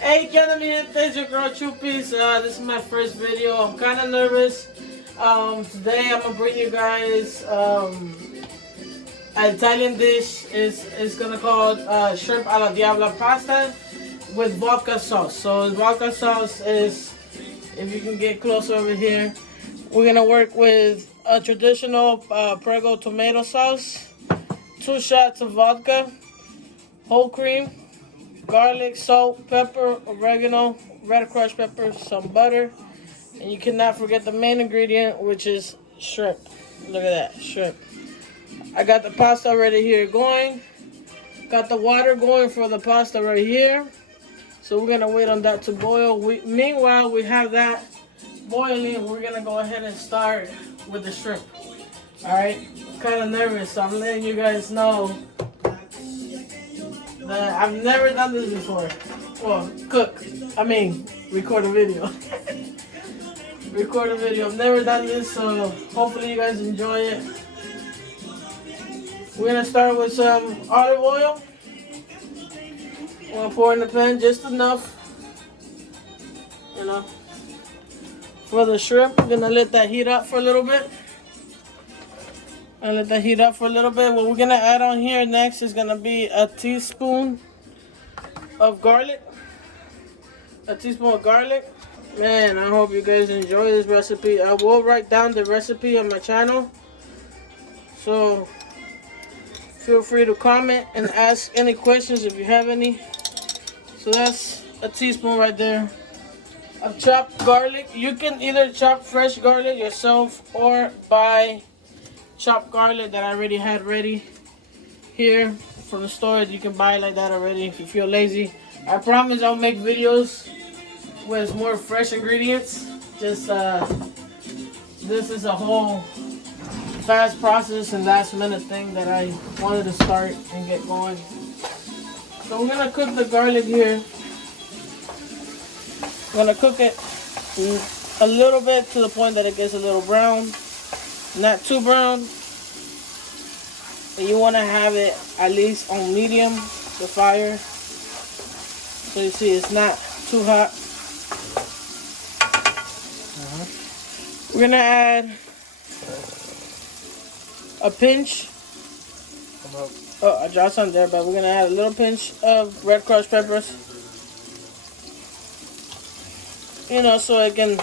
Hey, ¿qué onda, mi gente? It's your girl Chupis. This is my first video. I'm kind of nervous. Today I'm gonna bring you guys an Italian dish. It's gonna called shrimp alla Diabla pasta with vodka sauce. So vodka sauce is, if you can get close over here, we're gonna work with a traditional Prego tomato sauce, 2 shots of vodka, whole cream, garlic, salt, pepper, oregano, red crushed pepper, some butter, and you cannot forget the main ingredient, which is shrimp. Look at that, shrimp. I got the pasta already here going. Got the water going for the pasta right here. So we're gonna wait on that to boil. Meanwhile, we have that boiling. We're gonna go ahead and start with the shrimp. All right, I'm kind of nervous, so I'm letting you guys know that I've never done this before. Well, record a video. Record a video. I've never done this, so hopefully you guys enjoy it. We're gonna start with some olive oil. I'm gonna pour in the pan just enough, for the shrimp. We're gonna let that heat up for a little bit. What we're gonna add on here next is gonna be a teaspoon of garlic. Man, I hope you guys enjoy this recipe. I will write down the recipe on my channel, so feel free to comment and ask any questions if you have any. So that's a teaspoon right there of chopped garlic. You can either chop fresh garlic yourself or buy chopped garlic that I already had ready here from the store. You can buy it like that already if you feel lazy. I promise I'll make videos with more fresh ingredients. Just this is a whole fast process and last minute thing that I wanted to start and get going. So we're gonna cook the garlic here. I'm gonna cook it a little bit to the point that it gets a little brown. Not too brown. And you want to have it at least on medium, the fire. So you see it's not too hot. We're going to add a pinch. Oh, I dropped some there, but we're going to add a little pinch of red crushed peppers. So it can,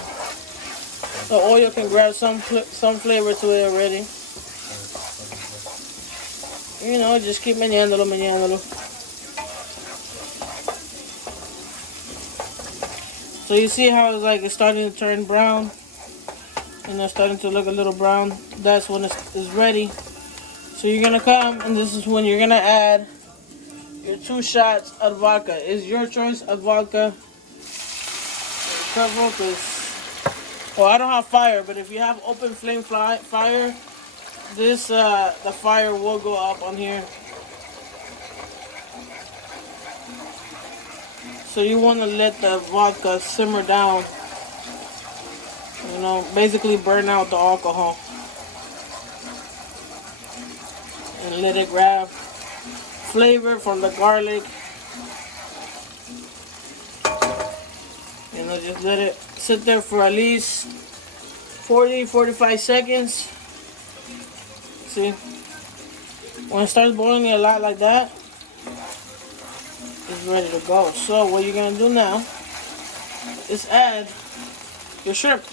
the oil can grab some flavor to it already. Just keep meneándolo. So you see how it's starting to turn brown? Starting to look a little brown. That's when it's ready. So you're gonna come, and this is when you're gonna add your 2 shots of vodka. It's your choice of vodka. Careful, well, I don't have fire, but if you have open flame fire, the fire will go up on here. So you want to let the vodka simmer down. Basically burn out the alcohol. And let it grab flavor from the garlic. Just let it sit there for at least 40-45 seconds. See, when it starts boiling a lot like that, it's ready to go. So what you're gonna do now is add your shrimp,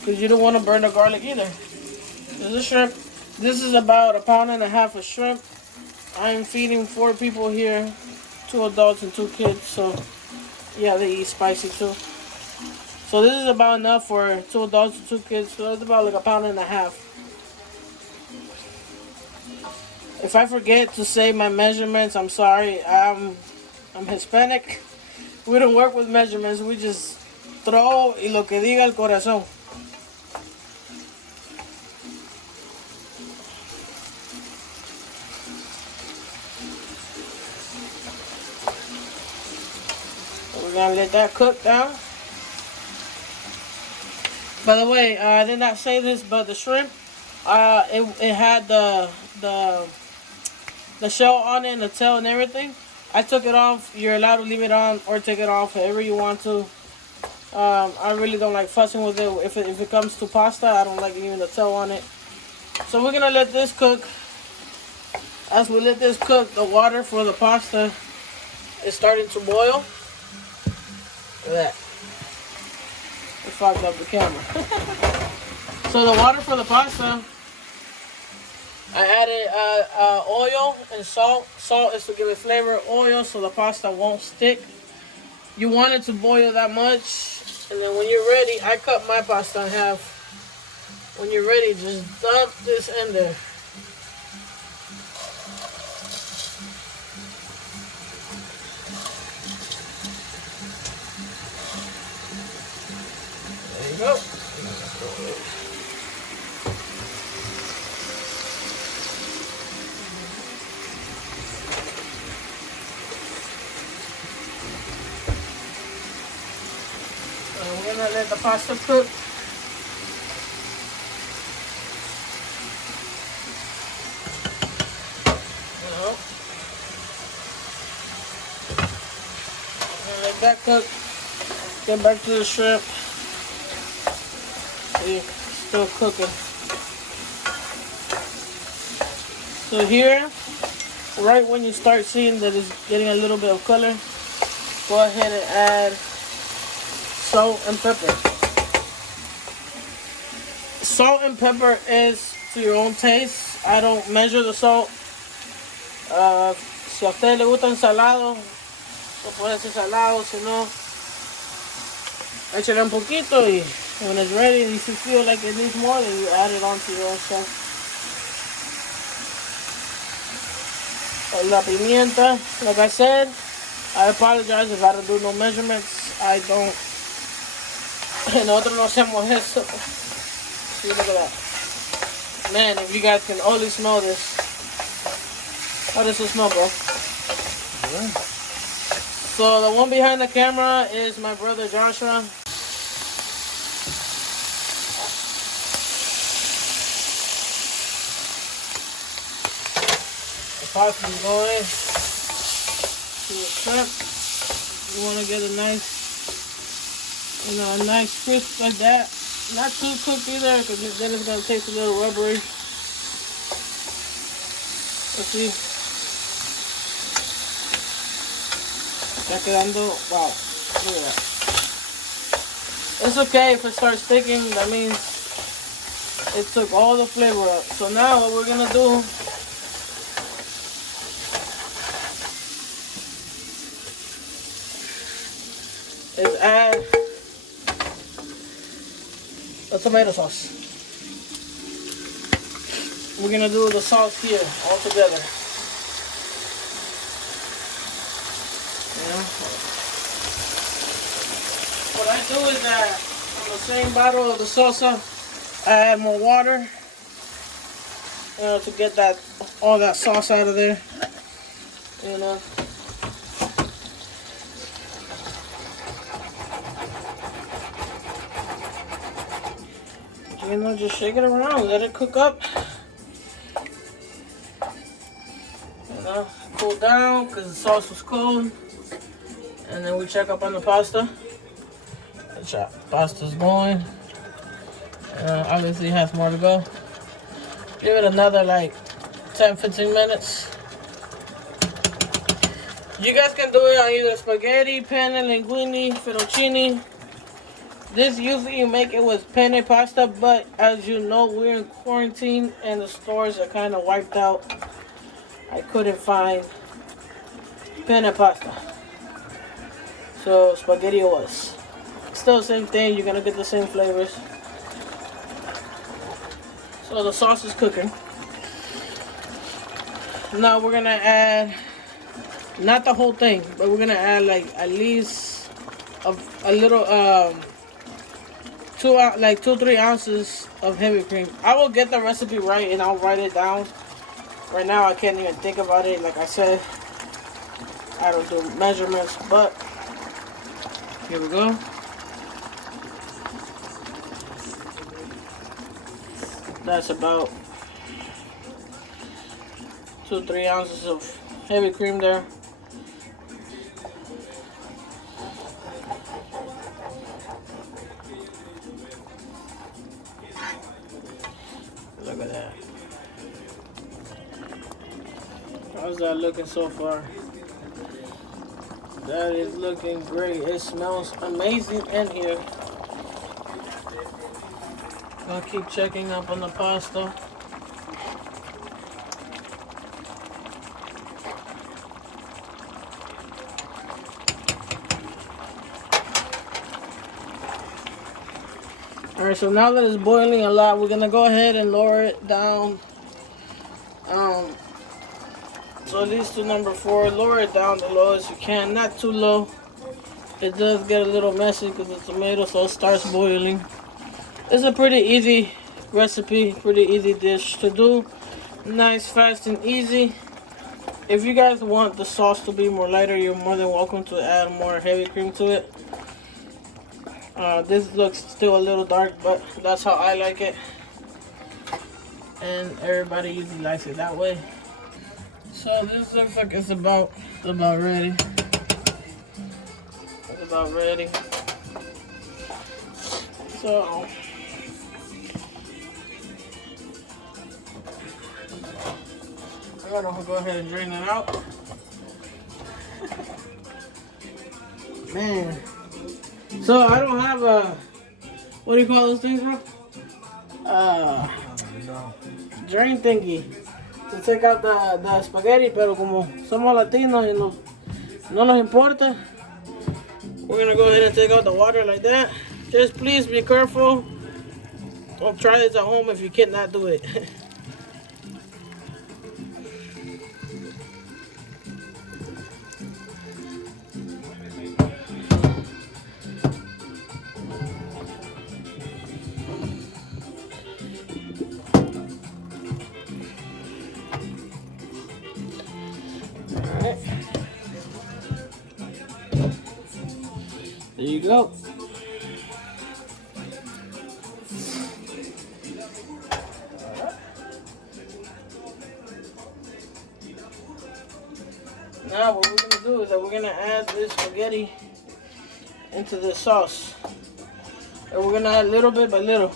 because you don't want to burn the garlic either. There's a shrimp. This is about 1.5 pounds of shrimp. I'm feeding 4 people here, 2 adults and 2 kids. So yeah, they eat spicy too. So this is about enough for 2 adults and 2 kids. So it's about like 1.5 pounds. If I forget to say my measurements, I'm sorry. I'm Hispanic. We don't work with measurements. We just throw y lo que diga el corazón. We're gonna let that cook down. By the way, I did not say this, but the shrimp, it had the shell on it and the tail and everything. I took it off. You're allowed to leave it on or take it off however you want to. I really don't like fussing with it. If it comes to pasta, I don't like leaving the tail on it. So we're gonna let this cook. As we let this cook, the water for the pasta is starting to boil. Look at that. It fogged up the camera. So the water for the pasta, I added oil and salt. Salt is to give it flavor. Oil so the pasta won't stick. You want it to boil that much. And then when you're ready, I cut my pasta in half. When you're ready, just dump this in there. There you go. We're gonna let the pasta cook. Let that cook. Get back to the shrimp. See, still cooking. So here, right when you start seeing that it's getting a little bit of color, go ahead and add salt and pepper. Salt and pepper is to your own taste. I don't measure the salt. Si a ustedes les gusta salado, lo pueden hacer salado, si no, échale un poquito y when it's ready and if you feel like it needs more, then you add it onto your own stuff. La pimienta, like I said, I apologize if I don't do no measurements. I don't. Nosotros no hacemos eso. See, look at that. Man, if you guys can only smell this. How does it smell, bro? Yeah. So the one behind the camera is my brother Joshua. The pasta is going to the shrimp. You want to get a nice, a nice crisp like that. Not too cooked either, because then it's going to taste a little rubbery. Let's see. Está quedando, wow, look at that. It's okay if it starts sticking, that means it took all the flavor up. So now what we're gonna do is add the tomato sauce. We're gonna do the sauce here all together. What I do is that on the same bottle of the salsa, I add more water, to get that all that sauce out of there. Just shake it around, let it cook up. Cool down because the sauce was cold. And then we check up on the pasta. The pasta's going. Obviously has more to go. Give it another like 10-15 minutes. You guys can do it on either spaghetti, penne, linguine, fettuccine. This usually you make it with penne pasta, but as you know, we're in quarantine and the stores are kind of wiped out. I couldn't find penne pasta. So spaghetti it was. Still the same thing, you're gonna get the same flavors. So the sauce is cooking. Now we're gonna add, not the whole thing, but we're gonna add like at least a little 2-3 ounces of heavy cream. I will get the recipe right and I'll write it down. Right now I can't even think about it. Like I said, I don't do measurements, but here we go. That's about 2-3 ounces of heavy cream there. that looking so far? That is looking great. It smells amazing in here. I'll keep checking up on the pasta. Alright, so now that it's boiling a lot, we're gonna go ahead and lower it down. So at least to number 4, lower it down the lowest you can, not too low. It does get a little messy because the tomato sauce starts boiling. It's a pretty easy recipe, pretty easy dish to do. Nice, fast, and easy. If you guys want the sauce to be more lighter, you're more than welcome to add more heavy cream to it. This looks still a little dark, but that's how I like it. And everybody usually likes it that way. So this looks like it's about ready. It's about ready. So I'm gonna go ahead and drain it out. Man. So I don't have a, what do you call those things, bro? Drain thingy to take out the spaghetti, pero como somos latinos y no nos importa, we're gonna go ahead and take out the water like that. Just please be careful. Don't try this at home if you cannot do it. There you go. Now what we're going to do is that we're going to add this spaghetti into the sauce. And we're going to add little bit by little.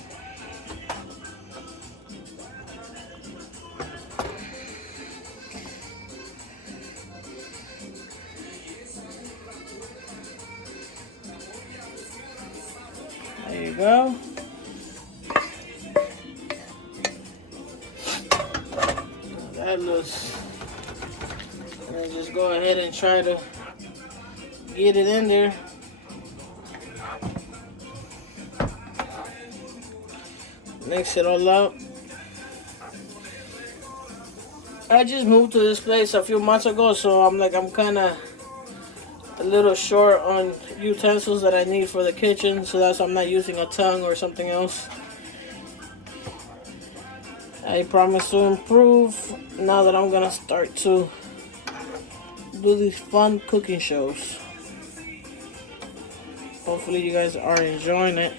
There you go. That looks, and just go ahead and try to get it in there. Mix it all out. I just moved to this place a few months ago, so I'm kind of a little short on utensils that I need for the kitchen, so that's why I'm not using a tongue or something else. I promise to improve now that I'm gonna start to do these fun cooking shows. Hopefully you guys are enjoying it.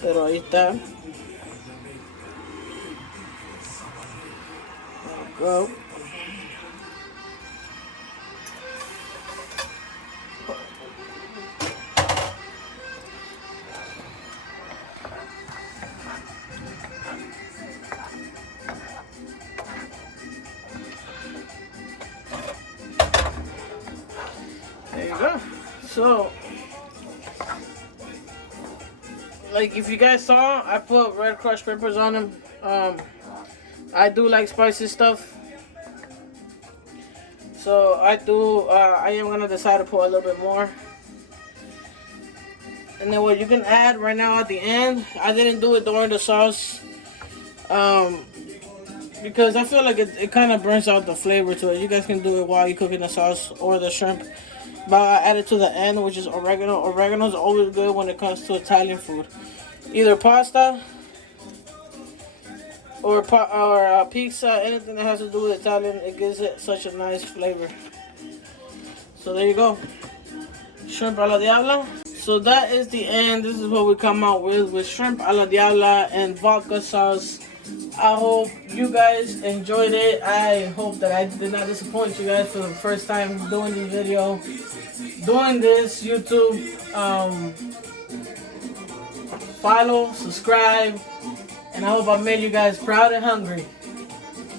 Pero ahí está. Go. There you go. So, like if you guys saw, I put red crushed peppers on them. I do like spicy stuff, so I am gonna decide to put a little bit more. And then what you can add right now at the end, I didn't do it during the sauce, because I feel like it kind of brings out the flavor to it. You guys can do it while you're cooking the sauce or the shrimp, but I add it to the end, which is oregano. Oregano is always good when it comes to Italian food, either pasta or pizza, anything that has to do with Italian. It gives it such a nice flavor. So there you go, shrimp a la Diabla. So that is the end. This is what we come out with shrimp a la Diabla and vodka sauce. I hope you guys enjoyed it. I hope that I did not disappoint you guys for the first time doing this video, doing this YouTube. follow, subscribe, and I hope I made you guys proud and hungry.